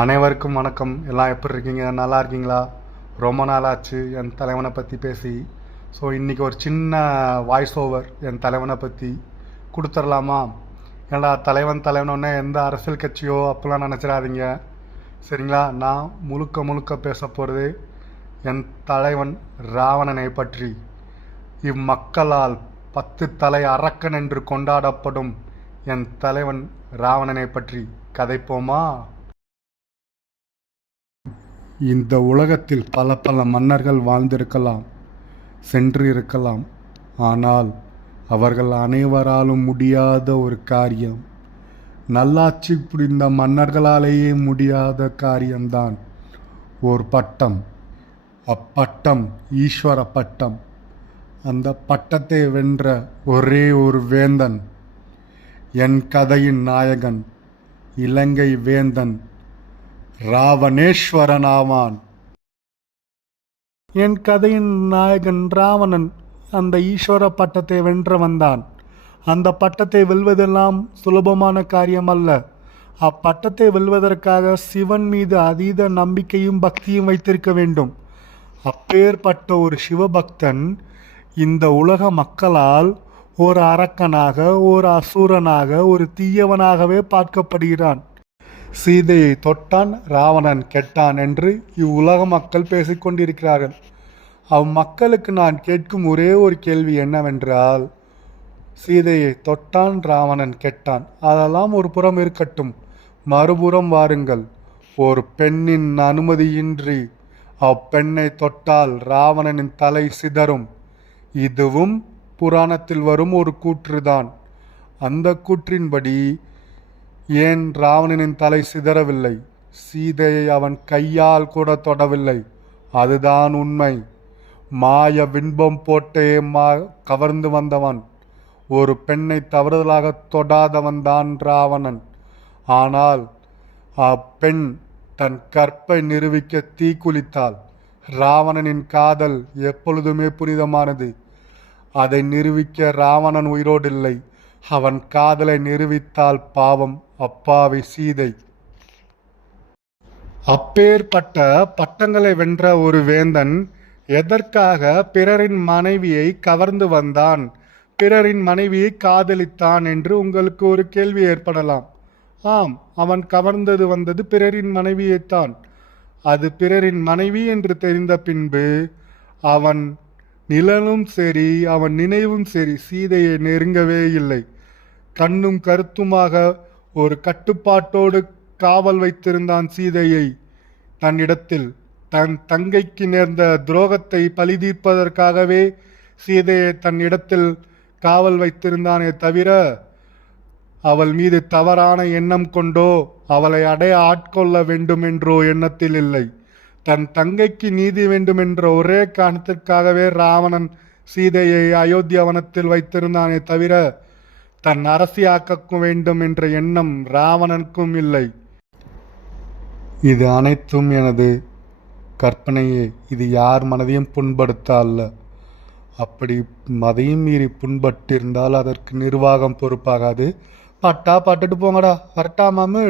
அனைவருக்கும் வணக்கம். எல்லாம் எப்படி இருக்கீங்க? நல்லா இருக்கீங்களா? ரொம்ப நாள் ஆச்சு என் தலைவனை பற்றி பேசி. ஸோ இன்றைக்கி ஒரு சின்ன வாய்ஸ் ஓவர் என் தலைவனை பற்றி கொடுத்துடலாமா? ஏன்னா தலைவனோடனே எந்த அரசியல் கட்சியோ அப்போல்லாம் நினச்சிடாதீங்க, சரிங்களா? நான் முழுக்க முழுக்க பேச போகிறது என் தலைவன் ராவணனை பற்றி. இம்மக்களால் 10 தலை அரக்கன் என்று கொண்டாடப்படும் என் தலைவன் ராவணனை பற்றி கதைப்போமா? இந்த உலகத்தில் பல பல மன்னர்கள் வாழ்ந்திருக்கலாம், சென்று இருக்கலாம். ஆனால் அவர்கள் அனைவராலும் முடியாத ஒரு காரியம், நல்லாட்சி புரிந்த மன்னர்களாலேயே முடியாத காரியம்தான் ஒரு பட்டம். அப்பட்டம் ஈஸ்வர பட்டம். அந்த பட்டத்தை வென்ற ஒரே ஒரு வேந்தன், என் கதையின் நாயகன், இலங்கை வேந்தன் ராவணேஸ்வரன் ஆவான். என் கதையின் நாயகன் ராவணன் அந்த ஈஸ்வர பட்டத்தை வென்ற வந்தான். அந்த பட்டத்தை வெல்வதெல்லாம் சுலபமான காரியம் அல்ல. அப்பட்டத்தை வெல்வதற்காக சிவன் மீது அதீத நம்பிக்கையும் பக்தியும் வைத்திருக்க வேண்டும். அப்பேற்பட்ட ஒரு சிவபக்தன் இந்த உலக மக்களால் ஒரு அரக்கனாக, ஒரு அசுரனாக, ஒரு தீயவனாகவே பார்க்கப்படுகிறான். சீதையை தொட்டான், ராவணன் கெட்டான் என்று இவ்வுலக மக்கள் பேசிக்கொண்டிருக்கிறார்கள். அம்மக்களுக்கு நான் கேட்கும் ஒரே ஒரு கேள்வி என்னவென்றால், சீதையை தொட்டான், ராவணன் கெட்டான், அதெல்லாம் ஒரு புறம் இருக்கட்டும். மறுபுறம் வாருங்கள். ஒரு பெண்ணின் அனுமதியின்றி அப்பெண்ணை தொட்டால் ராவணனின் தலை சிதறும். இதுவும் புராணத்தில் வரும் ஒரு கூற்றுதான். அந்த கூற்றின்படி ஏன் ராவணனின் தலை சிதறவில்லை? சீதையை அவன் கையால் கூட தொடவில்லை. அதுதான் உண்மை. மாய பின்பம் போட்டே கவர்ந்து வந்தவன். ஒரு பெண்ணை தவறுதலாக தொடாதவன் தான் ராவணன். ஆனால் அப்பெண் தன் கற்பை நிரூபிக்க தீக்குளித்தாள். ராவணனின் காதல் எப்பொழுதுமே புனிதமானது. அதை நிரூபிக்க ராவணன் உயிரோடில்லை. அவன் காதலை நிரூபித்தால் பாவம் அப்பாவி சீதை. அப்பேற்பட்ட பட்டங்களை வென்ற ஒரு வேந்தன் எதற்காக பிறரின் மனைவியை கவர்ந்து வந்தான், பிறரின் மனைவியை காதலித்தான் என்று உங்களுக்கு ஒரு கேள்வி ஏற்படலாம். ஆம், அவன் கவர்ந்தது வந்தது பிறரின் மனைவியைத்தான். அது பிறரின் மனைவி என்று தெரிந்த பின்பு அவன் நிழலும் சரி, அவன் நினைவும் சரி, சீதையை நெருங்கவே இல்லை. கண்ணும் கருத்துமாக ஒரு கட்டுப்பாட்டோடு காவல் வைத்திருந்தான் சீதையை. தன்னிடத்தில் தன் தங்கைக்கு நேர்ந்த துரோகத்தை பழிதீர்ப்பதற்காகவே சீதையை தன்னிடத்தில் காவல் வைத்திருந்தானே தவிர, அவள் மீது தவறான எண்ணம் கொண்டோ அவளை அடைய ஆட்கொள்ள வேண்டும் என்றோ எண்ணத்தில் இல்லை. தன் தங்கைக்கு நீதி வேண்டும் என்ற ஒரே காரணத்திற்காகவே ராவணன் சீதையை அயோத்தியாவனத்தில் வைத்திருந்தானே தவிர, தன் அரசியாக்க வேண்டும் என்ற எண்ணம் ராவணனுக்கும் இல்லை. இது அனைத்தும் எனது கற்பனையே. இது யார் மனதையும் புண்படுத்த அல்ல. அப்படி மதையும் மீறி புண்பட்டிருந்தால் அதற்கு நிர்வாகம் பொறுப்பாகாது. பட்டா பட்டுட்டு போங்கடா. வரட்டா மாமு.